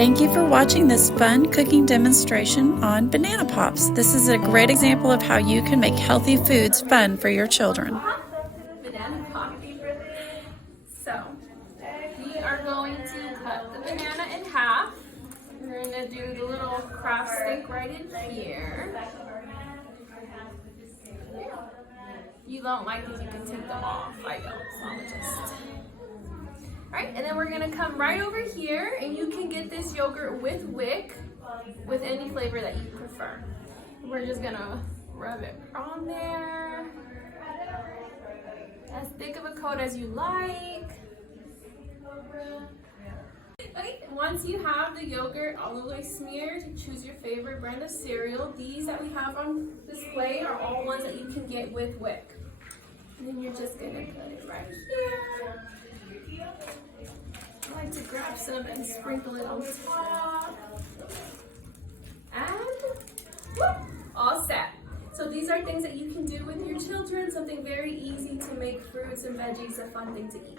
Thank you for watching this fun cooking demonstration on banana pops. This is a great example of how you can make healthy foods fun for your children. Banana pop. So, we are going to cut the banana in half. We're going to do the little craft stick right in here. You don't like these, you can take them off. I don't, so I'm just... Alright, and then we're going to come right over here, and you can get this yogurt with wick, with any flavor that you prefer. We're just going to rub it on there. As thick of a coat as you like. Okay, once you have the yogurt all the way smeared, choose your favorite brand of cereal. These that we have on display are all ones that you can get with wick. And then you're just going to put it right here. I like to grab some and sprinkle it on top. And whoop, all set. So these are things that you can do with your children, something very easy to make fruits and veggies a fun thing to eat.